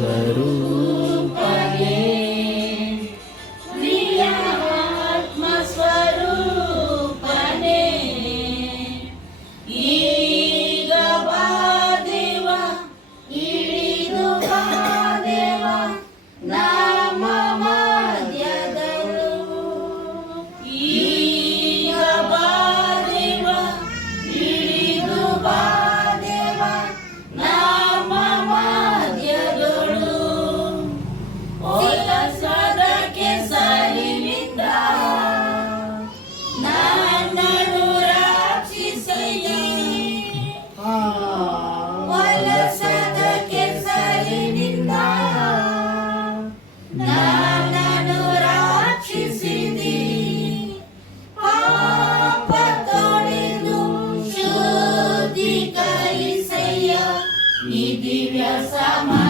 Saru и тебя сама.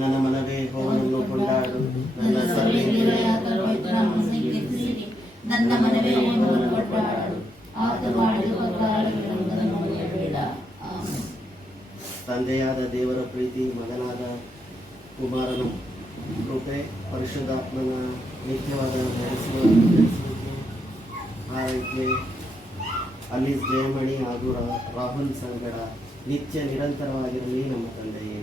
ನನ್ನ ಮನವೇ ಹೋಮವನ್ನು ಕೊಂಡಾಡು ನನ್ನ ನನ್ನ ಮನವೇ ಕೊಂಡಾಡು ಆತ ಮಾಡಿರುವ ಕಾರ್ಯಗಳನ್ನು ಮರೆಯಬೇಡ ಆಮೆನ್. ತಂದೆಯಾದ ದೇವರ ಪ್ರೀತಿ ಮಗನಾದ ಕುಮಾರನು ಕೃಪೆ ಪರಿಶುದ್ಧಾತ್ಮನ ನಿತ್ಯವಾದ ನಡೆಸುವ ನಡೆಸುವಿಕೆ ಆರೈಕೆ ಅಲೀಸ್ ಜಯಮಣಿ ಹಾಗೂ ರಾಹುಲ್ ಸಂಗಡ ನಿತ್ಯ ನಿರಂತರವಾಗಿರಲಿ ನಮ್ಮ ತಂದೆಯೇ.